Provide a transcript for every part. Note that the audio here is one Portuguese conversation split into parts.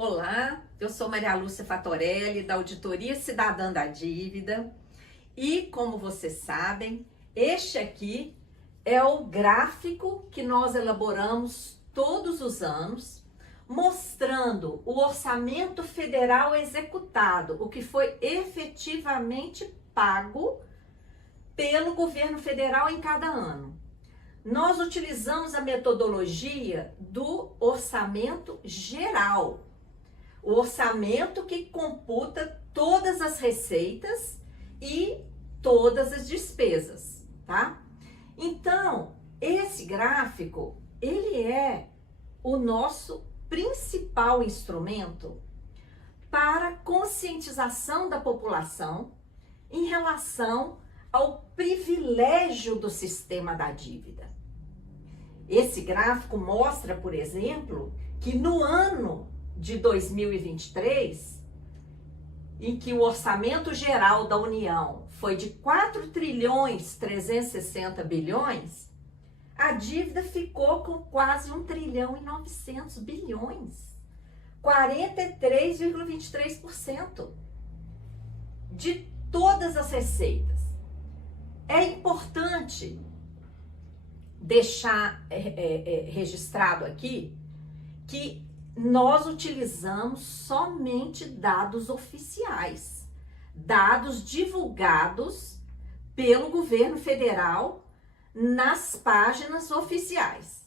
Olá, eu sou Maria Lúcia Fatorelli, da Auditoria Cidadã da Dívida, e como vocês sabem, este aqui é o gráfico que nós elaboramos todos os anos, mostrando o orçamento federal executado, o que foi efetivamente pago pelo governo federal em cada ano. Nós utilizamos a metodologia do orçamento geral, o orçamento que computa todas as receitas e todas as despesas, tá? Então, esse gráfico, ele é o nosso principal instrumento para conscientização da população em relação ao privilégio do sistema da dívida. Esse gráfico mostra, por exemplo, que no ano de 2023, em que o orçamento geral da União foi de 4.360 bilhões, a dívida ficou com quase 1.900 bilhões, 43,23% de todas as receitas. É importante deixar registrado aqui que nós utilizamos somente dados oficiais, dados divulgados pelo governo federal nas páginas oficiais.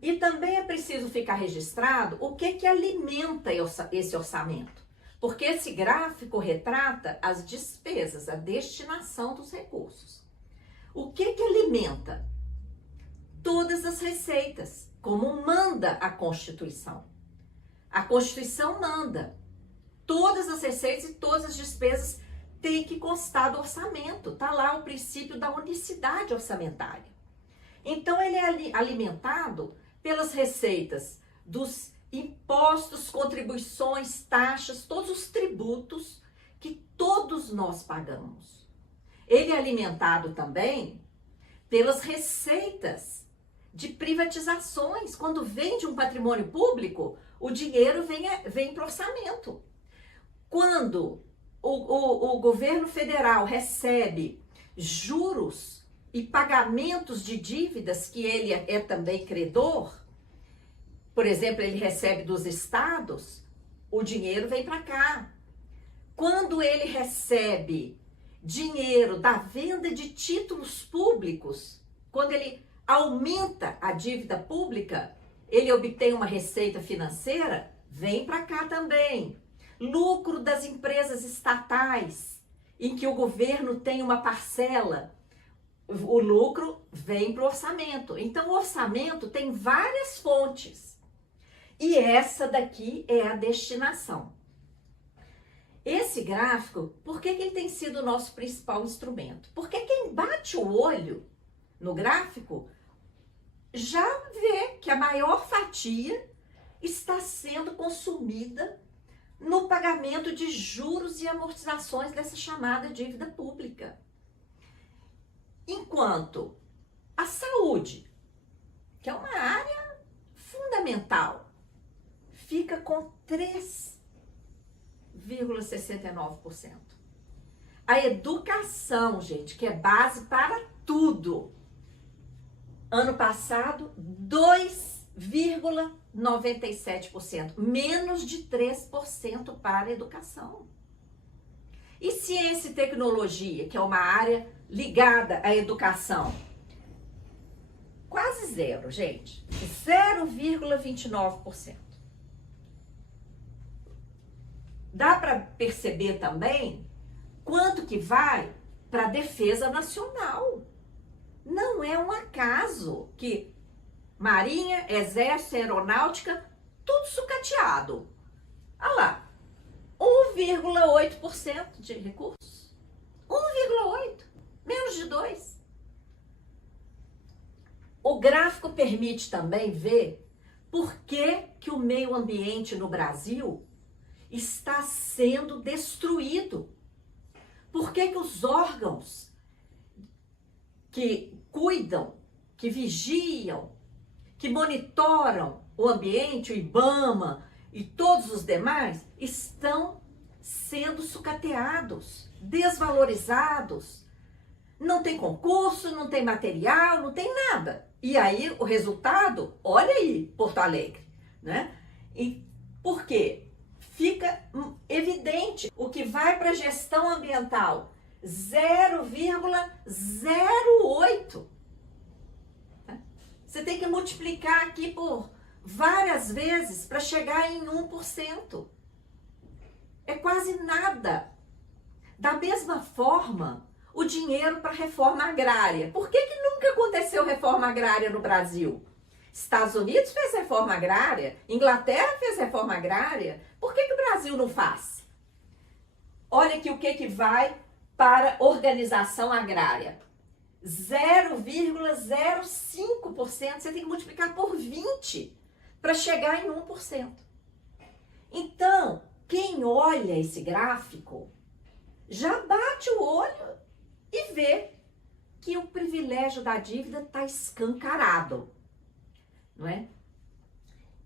E também é preciso ficar registrado o que alimenta esse orçamento, porque esse gráfico retrata as despesas, a destinação dos recursos. O que alimenta? Todas as receitas, como manda a Constituição. A Constituição manda. Todas as receitas e todas as despesas têm que constar do orçamento. Está lá o princípio da unicidade orçamentária. Então, ele é alimentado pelas receitas dos impostos, contribuições, taxas, todos os tributos que todos nós pagamos. Ele é alimentado também pelas receitas de privatizações. Quando vende um patrimônio público, o dinheiro vem para o orçamento. Quando o governo federal recebe juros e pagamentos de dívidas, que ele é também credor, por exemplo, ele recebe dos estados, o dinheiro vem para cá. Quando ele recebe dinheiro da venda de títulos públicos, quando ele aumenta a dívida pública, ele obtém uma receita financeira, vem para cá também. Lucro das empresas estatais, em que o governo tem uma parcela, o lucro vem para o orçamento. Então, o orçamento tem várias fontes. E essa daqui é a destinação. Esse gráfico, por que ele tem sido o nosso principal instrumento? Porque quem bate o olho no gráfico já vê que a maior fatia está sendo consumida no pagamento de juros e amortizações dessa chamada dívida pública. Enquanto a saúde, que é uma área fundamental, fica com 3,69%. A educação, gente, que é base para tudo, ano passado, 2,97%, menos de 3% para a educação. E ciência e tecnologia, que é uma área ligada à educação, quase zero, gente, 0,29%. Dá para perceber também quanto que vai para a defesa nacional. Não é um acaso que Marinha, Exército, Aeronáutica, tudo sucateado. Olha lá, 1,8% de recursos. 1,8%, menos de 2%. O gráfico permite também ver por que o meio ambiente no Brasil está sendo destruído. Por que os órgãos que cuidam, que vigiam, que monitoram o ambiente, o IBAMA e todos os demais estão sendo sucateados, desvalorizados. Não tem concurso, não tem material, não tem nada. E aí o resultado, olha aí, Porto Alegre, né? E por quê? Fica evidente o que vai para a gestão ambiental, 0,08. Você tem que multiplicar aqui por várias vezes para chegar em 1%. É quase nada. Da mesma forma, o dinheiro para a reforma agrária. Por que nunca aconteceu reforma agrária no Brasil? Estados Unidos fez reforma agrária, Inglaterra fez reforma agrária. Por que o Brasil não faz? Olha aqui o que vai para organização agrária. 0,05%. Você tem que multiplicar por 20 para chegar em 1%. Então, quem olha esse gráfico já bate o olho e vê que o privilégio da dívida está escancarado, não é?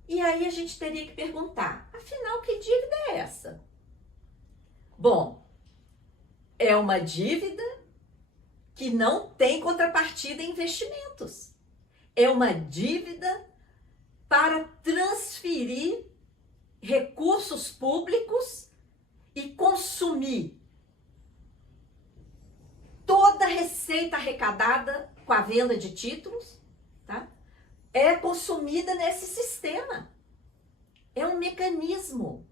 E aí a gente teria que perguntar, afinal, que dívida é essa? Bom, é uma dívida que não tem contrapartida em investimentos. É uma dívida para transferir recursos públicos e consumir toda a receita arrecadada com a venda de títulos, tá? É consumida nesse sistema. É um mecanismo.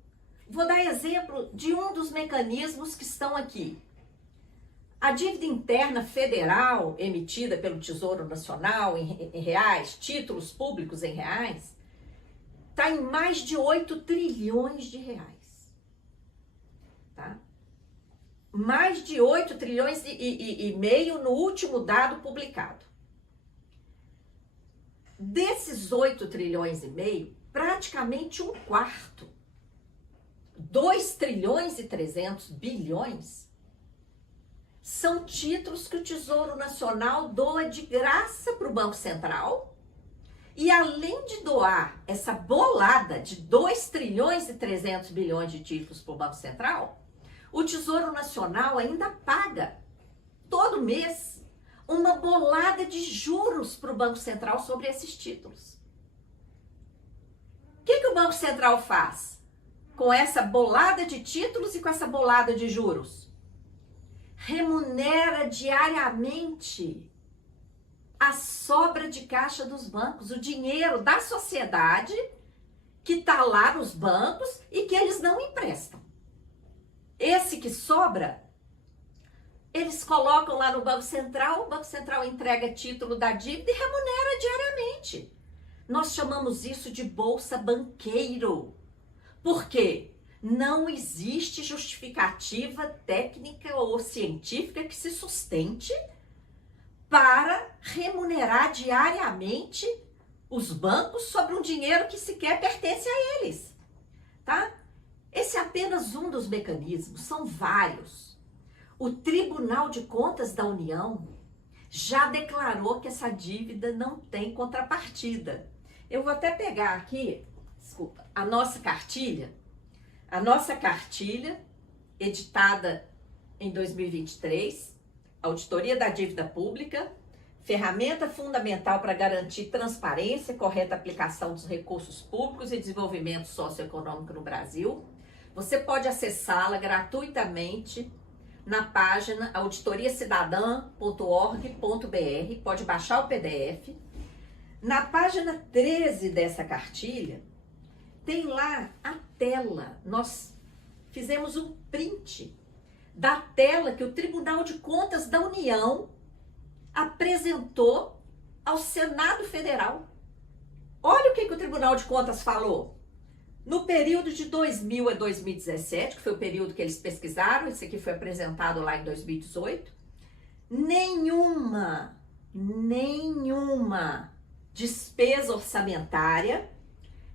Vou dar exemplo de um dos mecanismos que estão aqui. A dívida interna federal emitida pelo Tesouro Nacional em reais, títulos públicos em reais, está em mais de 8 trilhões de reais. Tá? Mais de 8 trilhões e meio no último dado publicado. Desses 8 trilhões e meio, praticamente um quarto, 2 trilhões e 300 bilhões, são títulos que o Tesouro Nacional doa de graça para o Banco Central. E além de doar essa bolada de 2 trilhões e 300 bilhões de títulos para o Banco Central, o Tesouro Nacional ainda paga todo mês uma bolada de juros para o Banco Central sobre esses títulos. O que o Banco Central faz com essa bolada de títulos e com essa bolada de juros? Remunera diariamente a sobra de caixa dos bancos, o dinheiro da sociedade que está lá nos bancos e que eles não emprestam. Esse que sobra, eles colocam lá no Banco Central, o Banco Central entrega título da dívida e remunera diariamente. Nós chamamos isso de bolsa banqueiro. Por quê? Não existe justificativa técnica ou científica que se sustente para remunerar diariamente os bancos sobre um dinheiro que sequer pertence a eles, tá? Esse é apenas um dos mecanismos, são vários. O Tribunal de Contas da União já declarou que essa dívida não tem contrapartida. Eu vou até pegar aqui, desculpa, a nossa cartilha editada em 2023, Auditoria da Dívida Pública, ferramenta fundamental para garantir transparência e correta aplicação dos recursos públicos e desenvolvimento socioeconômico no Brasil. Você pode acessá-la gratuitamente na página auditoriacidadã.org.br, pode baixar o PDF. Na página 13 dessa cartilha, tem lá a tela. Nós fizemos um print da tela que o Tribunal de Contas da União apresentou ao Senado Federal. Olha o que o Tribunal de Contas falou. No período de 2000 a 2017, que foi o período que eles pesquisaram, esse aqui foi apresentado lá em 2018, nenhuma despesa orçamentária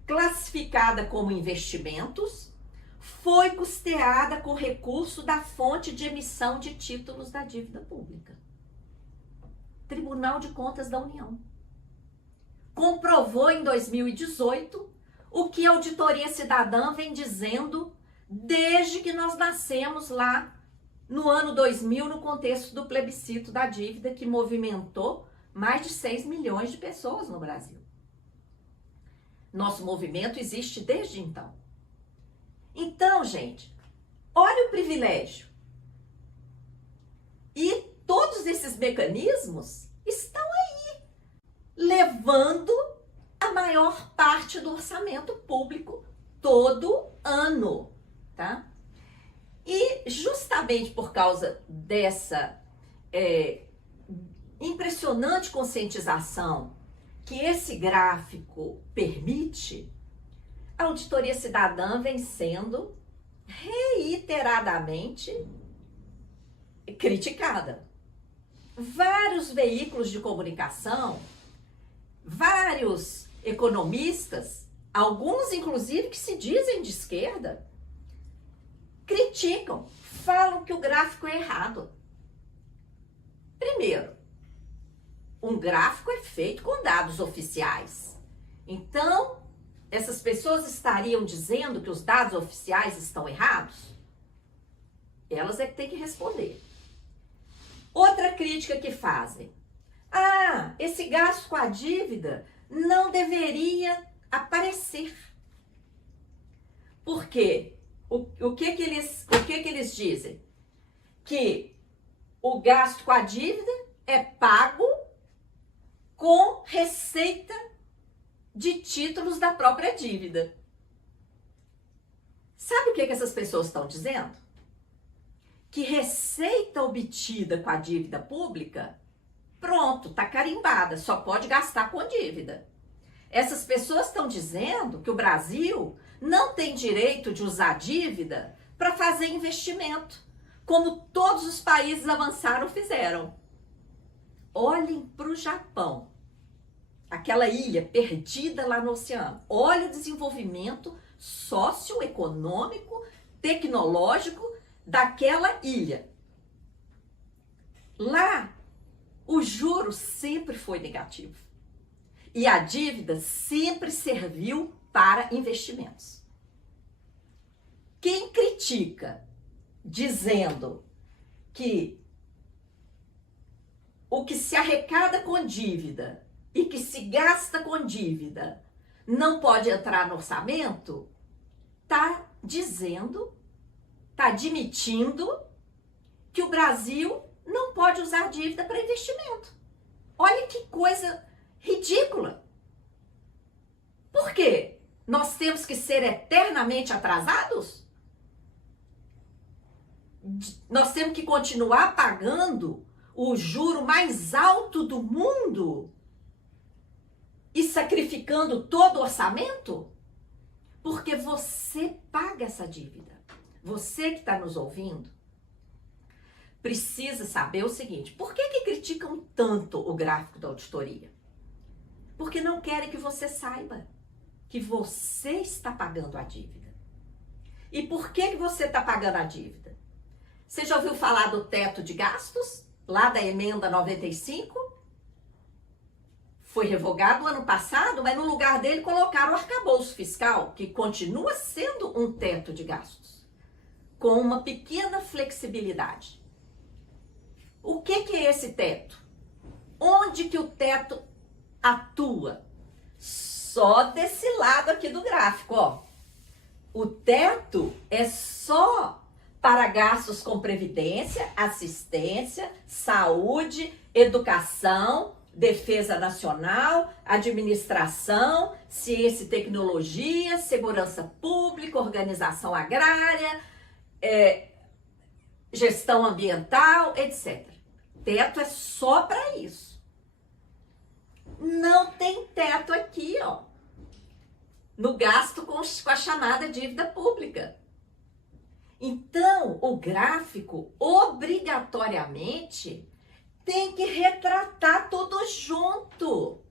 classificada como investimentos foi custeada com recurso da fonte de emissão de títulos da dívida pública. Tribunal de Contas da União comprovou em 2018 o que a Auditoria Cidadã vem dizendo desde que nós nascemos lá no ano 2000, no contexto do plebiscito da dívida, que movimentou mais de 6 milhões de pessoas no Brasil. Nosso movimento existe desde então. Então, gente, olha o privilégio. E todos esses mecanismos estão aí, levando a maior parte do orçamento público todo ano, tá? E justamente por causa dessa impressionante conscientização que esse gráfico permite, a Auditoria Cidadã vem sendo reiteradamente criticada. Vários veículos de comunicação, vários economistas, alguns inclusive que se dizem de esquerda, criticam, falam que o gráfico é errado. Primeiro, um gráfico é feito com dados oficiais. Então, essas pessoas estariam dizendo que os dados oficiais estão errados? Elas é que têm que responder. Outra crítica que fazem: ah, esse gasto com a dívida não deveria aparecer. Por quê? O que que eles dizem? Que o gasto com a dívida é pago com receita de títulos da própria dívida. Sabe o que essas pessoas estão dizendo? Que receita obtida com a dívida pública, pronto, tá carimbada, só pode gastar com dívida. Essas pessoas estão dizendo que o Brasil não tem direito de usar dívida para fazer investimento, como todos os países avançados fizeram. Olhem para o Japão, aquela ilha perdida lá no oceano. Olha o desenvolvimento socioeconômico, tecnológico daquela ilha. Lá, o juro sempre foi negativo. E a dívida sempre serviu para investimentos. Quem critica dizendo que o que se arrecada com dívida e que se gasta com dívida não pode entrar no orçamento, está dizendo, está admitindo que o Brasil não pode usar dívida para investimento. Olha que coisa ridícula. Por quê? Nós temos que ser eternamente atrasados? Nós temos que continuar pagando o juro mais alto do mundo e sacrificando todo o orçamento? Porque você paga essa dívida. Você que está nos ouvindo precisa saber o seguinte: por que criticam tanto o gráfico da auditoria? Porque não querem que você saiba que você está pagando a dívida. E por que você está pagando a dívida? Você já ouviu falar do teto de gastos? Lá da emenda 95? Foi revogado no ano passado, mas no lugar dele colocaram o arcabouço fiscal, que continua sendo um teto de gastos, com uma pequena flexibilidade. O que é esse teto? Onde que o teto atua? Só desse lado aqui do gráfico, ó. O teto é só para gastos com previdência, assistência, saúde, educação, defesa nacional, administração, ciência e tecnologia, segurança pública, organização agrária, gestão ambiental, etc. Teto é só para isso. Não tem teto aqui, ó, no gasto com a chamada dívida pública. Então, o gráfico, obrigatoriamente, tem que retratar tudo junto.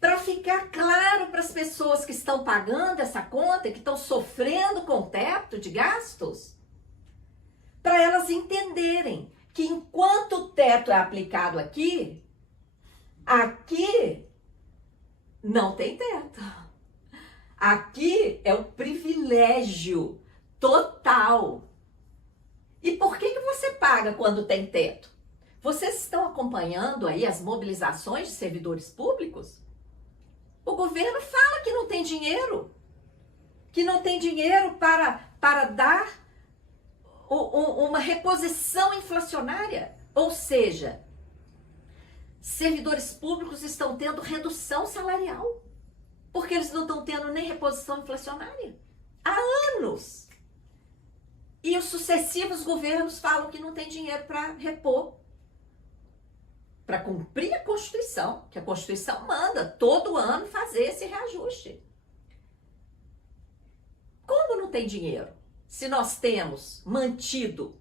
Para ficar claro para as pessoas que estão pagando essa conta, que estão sofrendo com o teto de gastos, para elas entenderem que enquanto o teto é aplicado aqui, aqui não tem teto. Aqui é o privilégio total. E por que você paga quando tem teto? Vocês estão acompanhando aí as mobilizações de servidores públicos? O governo fala que não tem dinheiro. Que não tem dinheiro para dar uma reposição inflacionária. Ou seja, servidores públicos estão tendo redução salarial, porque eles não estão tendo nem reposição inflacionária há anos. E os sucessivos governos falam que não tem dinheiro para repor, para cumprir a Constituição, que a Constituição manda todo ano fazer esse reajuste. Como não tem dinheiro? Se nós temos mantido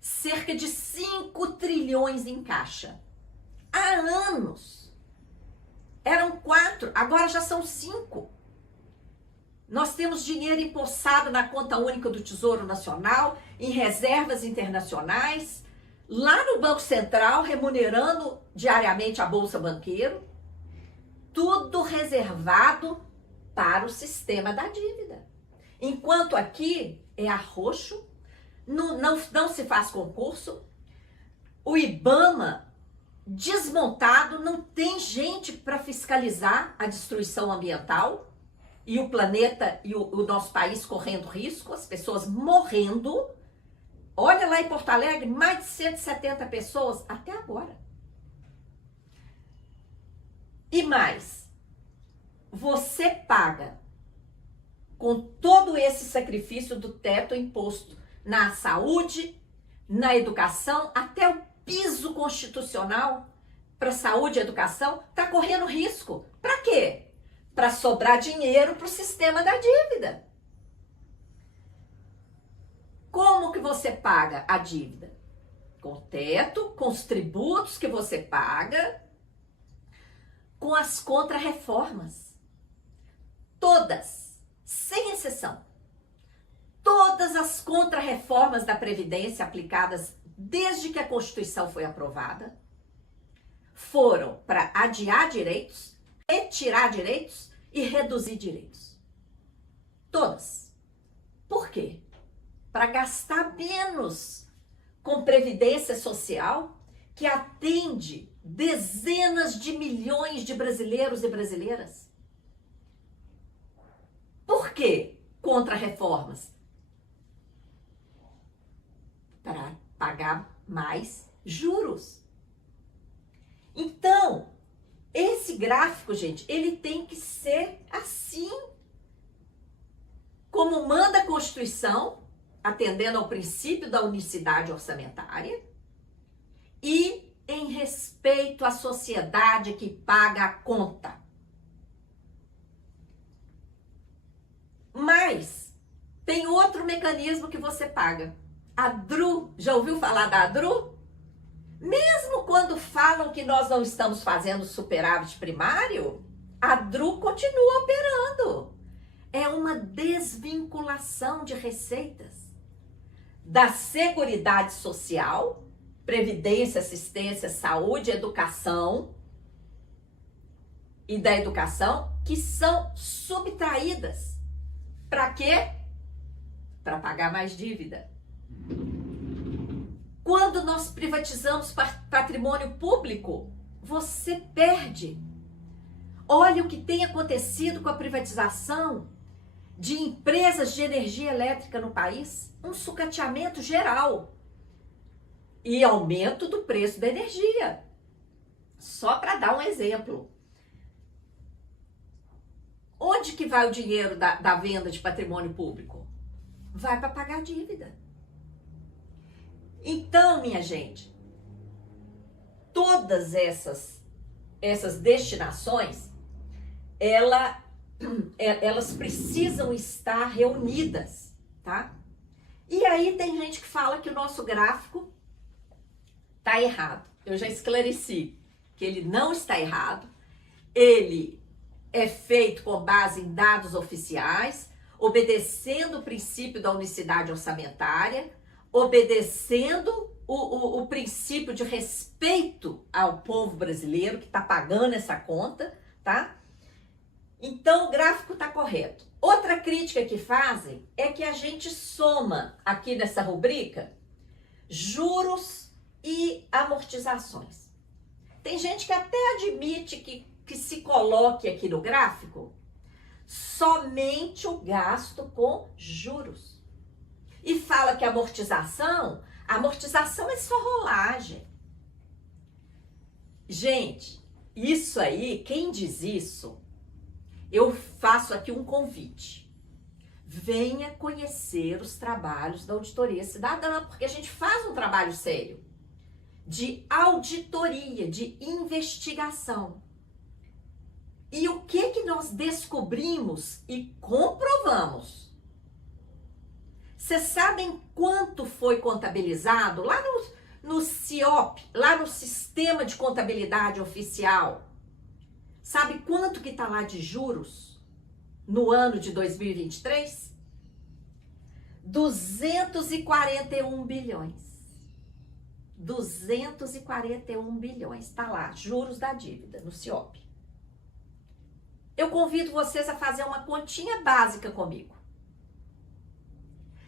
cerca de 5 trilhões em caixa há anos. Eram 4, agora já são 5. Nós temos dinheiro empossado na conta única do Tesouro Nacional, em reservas internacionais, lá no Banco Central, remunerando diariamente a Bolsa Banqueiro, tudo reservado para o sistema da dívida. Enquanto aqui é arroxo, não se faz concurso, o IBAMA desmontado, não tem gente para fiscalizar a destruição ambiental e o planeta e o nosso país correndo risco, as pessoas morrendo. Olha lá em Porto Alegre, mais de 170 pessoas até agora. E mais, você paga com todo esse sacrifício do teto imposto na saúde, na educação, até o piso constitucional para saúde e educação está correndo risco. Para quê? Para sobrar dinheiro para o sistema da dívida. Como que você paga a dívida? Com o teto, com os tributos que você paga, com as contrarreformas. Todas, sem exceção. Todas as contrarreformas da Previdência aplicadas desde que a Constituição foi aprovada foram para adiar direitos, retirar direitos e reduzir direitos. Todas. Por quê? Para gastar menos com previdência social que atende dezenas de milhões de brasileiros e brasileiras. Por quê? Contra-reformas. Para pagar mais juros. Então, esse gráfico, gente, ele tem que ser assim. Como manda a Constituição, atendendo ao princípio da unicidade orçamentária e em respeito à sociedade que paga a conta. Mas tem outro mecanismo que você paga. A DRU, já ouviu falar da DRU? Mesmo quando falam que nós não estamos fazendo superávit primário, a DRU continua operando. É uma desvinculação de receitas da Seguridade Social, Previdência, Assistência, Saúde, Educação e da Educação, que são subtraídas. Para quê? Para pagar mais dívida. Quando nós privatizamos patrimônio público, você perde. Olha o que tem acontecido com a privatização de empresas de energia elétrica no país, um sucateamento geral e aumento do preço da energia. Só para dar um exemplo. Onde que vai o dinheiro da venda de patrimônio público? Vai para pagar a dívida. Então, minha gente, todas essas destinações, elas precisam estar reunidas, tá? E aí tem gente que fala que o nosso gráfico tá errado. Eu já esclareci que ele não está errado. Ele é feito com base em dados oficiais, obedecendo o princípio da unicidade orçamentária, obedecendo o princípio de respeito ao povo brasileiro que está pagando essa conta, tá? Então, o gráfico está correto. Outra crítica que fazem é que a gente soma aqui nessa rubrica juros e amortizações. Tem gente que até admite que se coloque aqui no gráfico somente o gasto com juros. E fala que a amortização é só rolagem. Gente, isso aí, quem diz isso, eu faço aqui um convite. Venha conhecer os trabalhos da Auditoria Cidadã, porque a gente faz um trabalho sério de auditoria, de investigação. E o que nós descobrimos e comprovamos? Vocês sabem quanto foi contabilizado lá no CIOP, lá no Sistema de Contabilidade Oficial? Sabe quanto que está lá de juros no ano de 2023? 241 bilhões. 241 bilhões. Está lá, juros da dívida no CIOP. Eu convido vocês a fazer uma continha básica comigo.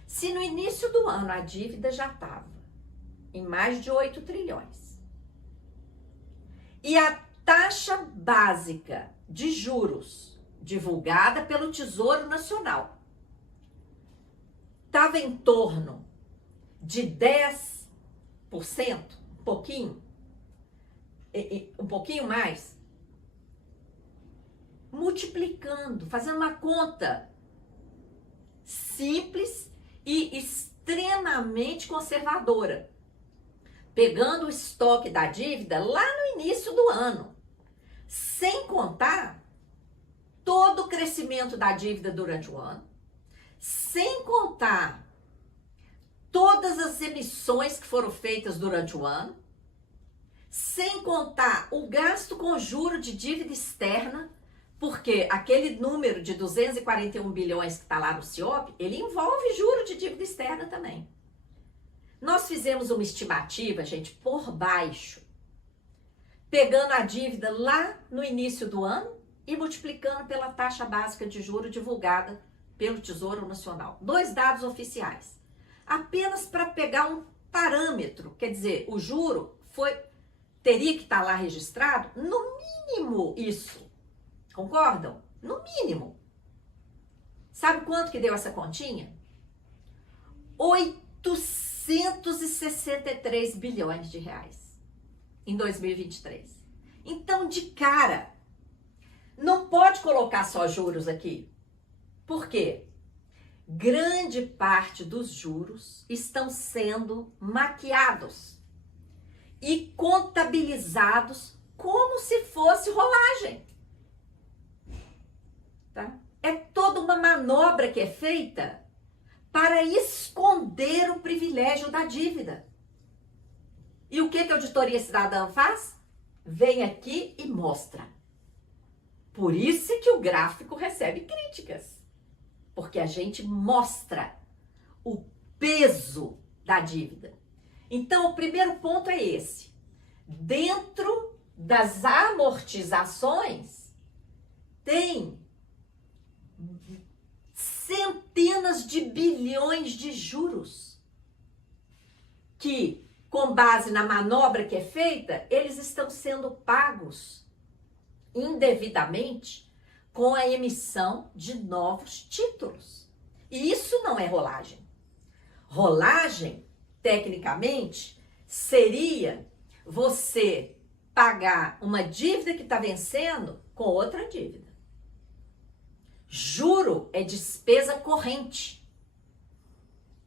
Se no início do ano a dívida já estava em mais de 8 trilhões e a taxa básica de juros divulgada pelo Tesouro Nacional estava em torno de 10%, um pouquinho mais, multiplicando, fazendo uma conta simples e extremamente conservadora, pegando o estoque da dívida lá no início do ano, sem contar todo o crescimento da dívida durante o ano, sem contar todas as emissões que foram feitas durante o ano, sem contar o gasto com juro de dívida externa, porque aquele número de 241 bilhões que está lá no CIOP, ele envolve juro de dívida externa também. Nós fizemos uma estimativa, gente, por baixo, pegando a dívida lá no início do ano e multiplicando pela taxa básica de juro divulgada pelo Tesouro Nacional. 2 dados oficiais. Apenas para pegar um parâmetro, quer dizer, o juro teria que estar lá registrado, no mínimo isso. Concordam? No mínimo. Sabe quanto que deu essa continha? 863 bilhões de reais em 2023. Então, de cara, não pode colocar só juros aqui. Por quê? Grande parte dos juros estão sendo maquiados e contabilizados como se fosse rolagem. Tá? É toda uma manobra que é feita para esconder o privilégio da dívida. E o que a Auditoria Cidadã faz? Vem aqui e mostra. Por isso que o gráfico recebe críticas. Porque a gente mostra o peso da dívida. Então, o primeiro ponto é esse. Dentro das amortizações, tem centenas de bilhões de juros que, com base na manobra que é feita, eles estão sendo pagos indevidamente com a emissão de novos títulos. E isso não é rolagem. Rolagem, tecnicamente, seria você pagar uma dívida que está vencendo com outra dívida. Juro é despesa corrente.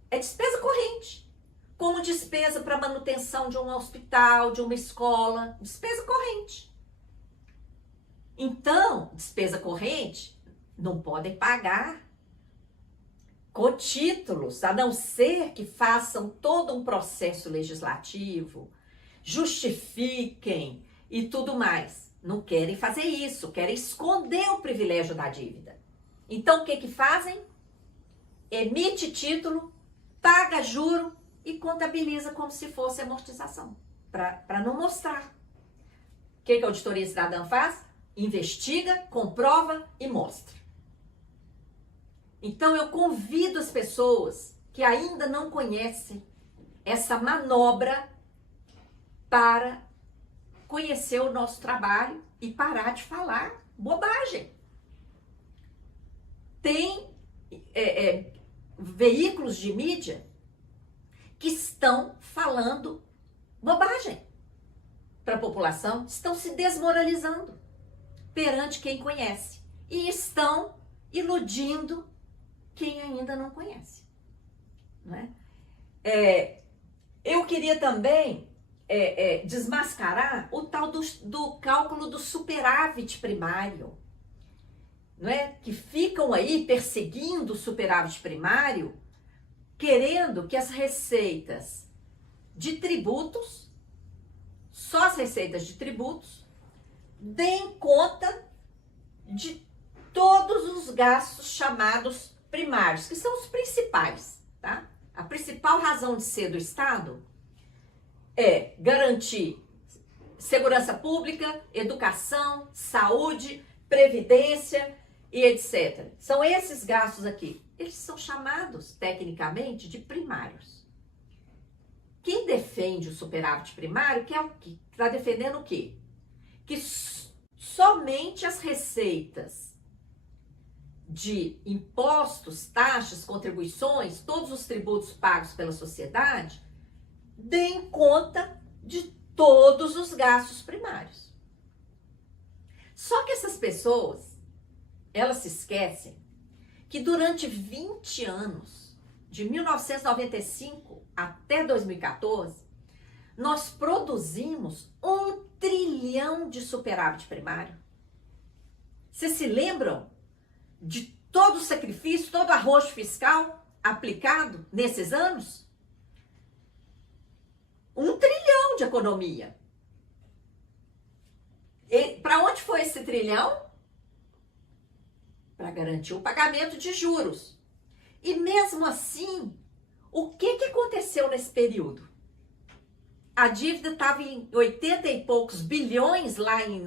É despesa corrente. Como despesa para manutenção de um hospital, de uma escola. Despesa corrente. Então, despesa corrente não podem pagar com títulos, a não ser que façam todo um processo legislativo, justifiquem e tudo mais. Não querem fazer isso, querem esconder o privilégio da dívida. Então, o que fazem? Emite título, paga juro e contabiliza como se fosse amortização, para não mostrar. O que a Auditoria Cidadã faz? investiga, comprova e mostra. Então eu convido as pessoas que ainda não conhecem essa manobra para conhecer o nosso trabalho e parar de falar bobagem. Tem veículos de mídia que estão falando bobagem para a população, estão se desmoralizando perante quem conhece e estão iludindo quem ainda não conhece. Não é? Eu queria também desmascarar o tal do cálculo do superávit primário, não é? Que ficam aí perseguindo o superávit primário, querendo que as receitas de tributos, só as receitas de tributos, deem conta de todos os gastos chamados primários, que são os principais, tá? A principal razão de ser do Estado é garantir segurança pública, educação, saúde, previdência e etc. São esses gastos aqui. Eles são chamados, tecnicamente, de primários. Quem defende o superávit primário está defendendo o quê? Que somente as receitas de impostos, taxas, contribuições, todos os tributos pagos pela sociedade, deem conta de todos os gastos primários. Só que essas pessoas, elas se esquecem que durante 20 anos, de 1995 até 2014, nós produzimos 1 trilhão de superávit primário. Vocês se lembram de todo o sacrifício, todo o arrojo fiscal aplicado nesses anos? 1 trilhão de economia. Para onde foi esse trilhão? Para garantir o pagamento de juros. E mesmo assim, o que aconteceu nesse período? A dívida estava em 80 e poucos bilhões lá em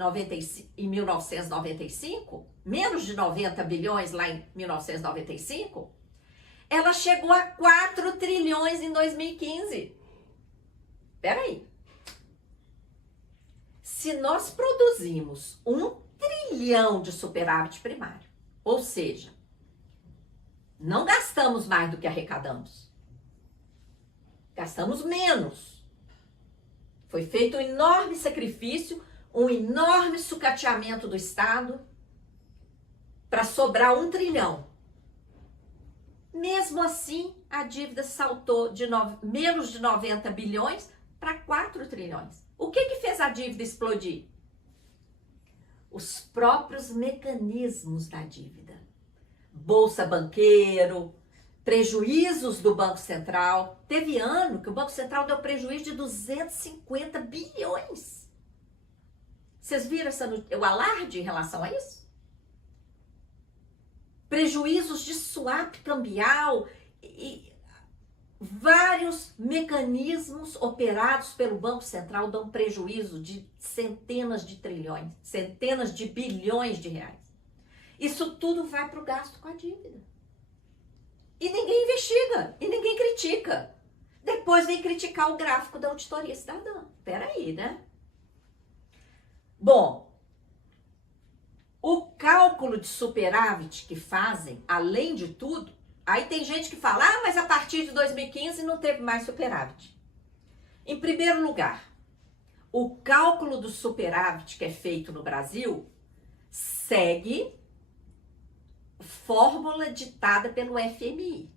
1995, menos de 90 bilhões lá em 1995, ela chegou a 4 trilhões em 2015. Espera aí. Se nós produzimos 1 trilhão de superávit primário, ou seja, não gastamos mais do que arrecadamos, gastamos menos. Foi feito um enorme sacrifício, um enorme sucateamento do Estado para sobrar 1 trilhão. Mesmo assim, a dívida saltou de menos de 90 bilhões para 4 trilhões. O que fez a dívida explodir? Os próprios mecanismos da dívida. Bolsa banqueiro, prejuízos do Banco Central. Teve ano que o Banco Central deu prejuízo de 250 bilhões. Vocês viram o alarde em relação a isso? Prejuízos de swap cambial e vários mecanismos operados pelo Banco Central dão prejuízo de centenas de trilhões, centenas de bilhões de reais. Isso tudo vai para o gasto com a dívida. E ninguém investiga, e ninguém critica. Depois vem criticar o gráfico da auditoria cidadã. Peraí, né? Bom, o cálculo de superávit que fazem, além de tudo, aí tem gente que fala, mas a partir de 2015 não teve mais superávit. Em primeiro lugar, o cálculo do superávit que é feito no Brasil segue fórmula ditada pelo FMI,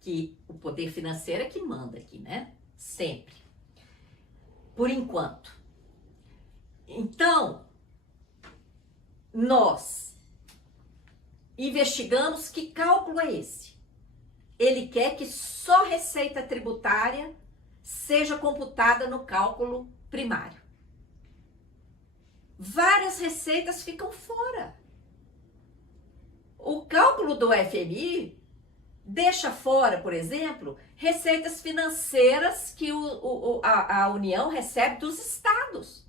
que o poder financeiro é que manda aqui, né? Sempre. Por enquanto. Então, nós investigamos que cálculo é esse. Ele quer que só receita tributária seja computada no cálculo primário. Várias receitas ficam fora. O cálculo do FMI deixa fora, por exemplo, receitas financeiras que a União recebe dos estados.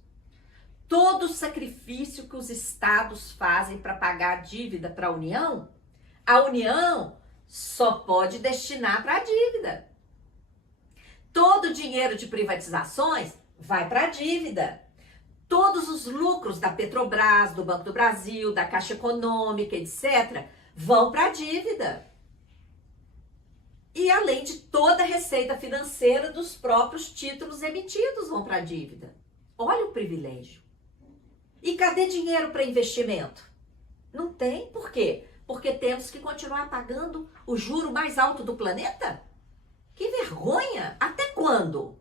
todo o sacrifício que os estados fazem para pagar a dívida para a União só pode destinar para a dívida. Todo o dinheiro de privatizações vai para a dívida. Todos os lucros da Petrobras, do Banco do Brasil, da Caixa Econômica, etc., vão para a dívida. E além de toda a receita financeira dos próprios títulos emitidos vão para a dívida. Olha o privilégio. E cadê dinheiro para investimento? Não tem. Por quê? Porque temos que continuar pagando o juro mais alto do planeta? Que vergonha! Até quando?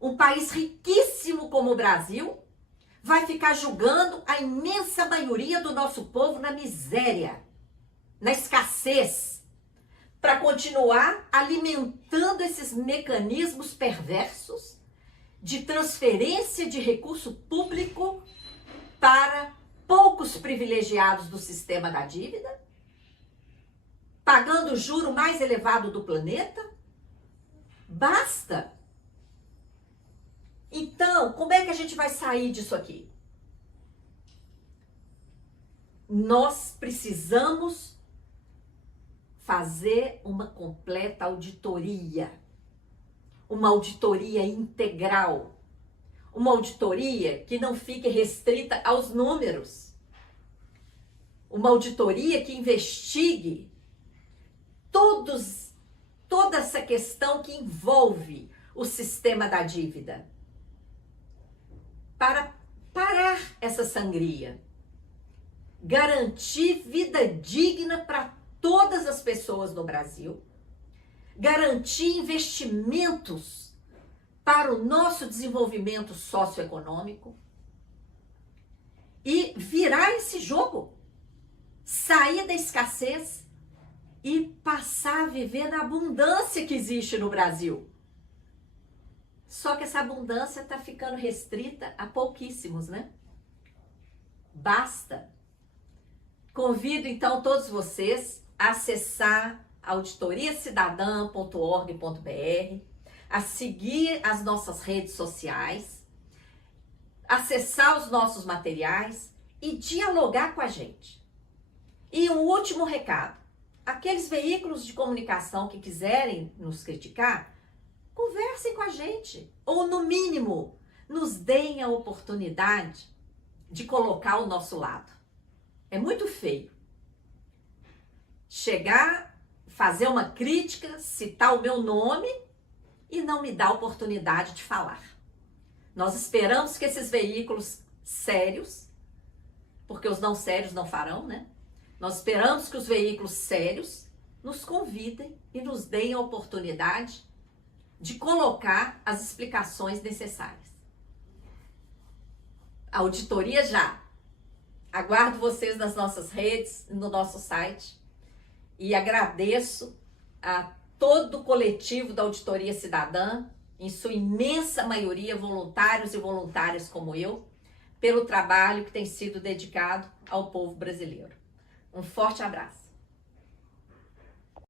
Um país riquíssimo como o Brasil vai ficar julgando a imensa maioria do nosso povo na miséria, na escassez, para continuar alimentando esses mecanismos perversos de transferência de recurso público para poucos privilegiados do sistema da dívida, pagando o juro mais elevado do planeta? Basta! Então, como é que a gente vai sair disso aqui? Nós precisamos fazer uma completa auditoria, uma auditoria integral, uma auditoria que não fique restrita aos números, uma auditoria que investigue toda essa questão que envolve o sistema da dívida, para parar essa sangria, garantir vida digna para todas as pessoas no Brasil, garantir investimentos para o nosso desenvolvimento socioeconômico e virar esse jogo, sair da escassez e passar a viver na abundância que existe no Brasil. Só que essa abundância está ficando restrita a pouquíssimos, né? Basta. Convido então todos vocês a acessar auditoriacidadã.org.br, a seguir as nossas redes sociais, acessar os nossos materiais e dialogar com a gente. E um último recado: aqueles veículos de comunicação que quiserem nos criticar, conversem com a gente, ou no mínimo, nos deem a oportunidade de colocar o nosso lado. É muito feio chegar, fazer uma crítica, citar o meu nome e não me dar a oportunidade de falar. Nós esperamos que esses veículos sérios, porque os não sérios não farão, né? Nós esperamos que os veículos sérios nos convidem e nos deem a oportunidade de colocar as explicações necessárias. Auditoria já. Aguardo vocês nas nossas redes, no nosso site, e agradeço a todo o coletivo da Auditoria Cidadã, em sua imensa maioria voluntários e voluntárias como eu, pelo trabalho que tem sido dedicado ao povo brasileiro. Um forte abraço.